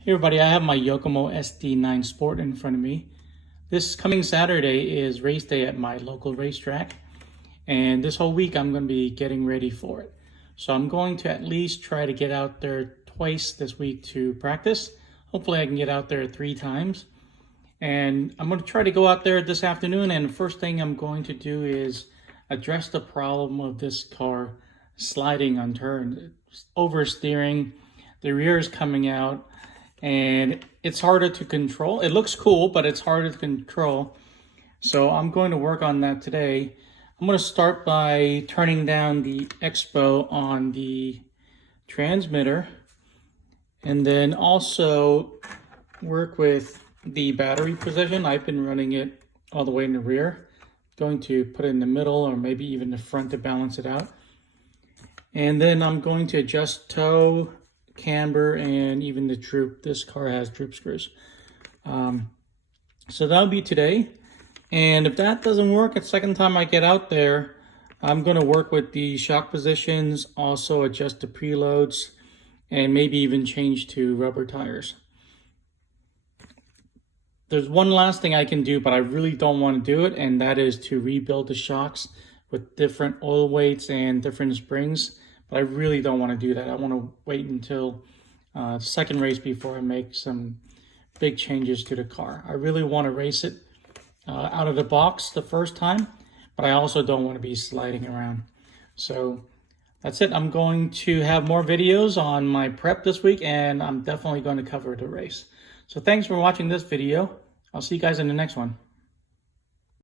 Hey everybody, I have my Yokomo SD9 Sport in front of me. This coming Saturday is race day at my local racetrack, and this whole week I'm going to be getting ready for it. So I'm going to at least try to get out there twice this week to practice. Hopefully I can get out there 3 times. And I'm going to try to go out there this afternoon, and the first thing I'm going to do is address the problem of this car sliding on turns. It's oversteering, the rear is coming out, and it's harder to control. It looks cool, but it's harder to control. So I'm going to work on that today. I'm going to start by turning down the expo on the transmitter, and then also work with the battery position. I've been running it all the way in the rear. Going to put it in the middle or maybe even the front to balance it out. And then I'm going to adjust toe, camber, and even the droop. This car has droop screws. So that'll be today. And if that doesn't work, the second time I get out there, I'm going to work with the shock positions, also adjust the preloads, and maybe even change to rubber tires. There's one last thing I can do, but I really don't want to do it, and that is to rebuild the shocks with different oil weights and different springs. But I really don't want to do that. I want to wait until the second race before I make some big changes to the car. I really want to race it out of the box the first time, but I also don't want to be sliding around. So that's it. I'm going to have more videos on my prep this week, and I'm definitely going to cover the race. So thanks for watching this video. I'll see you guys in the next one.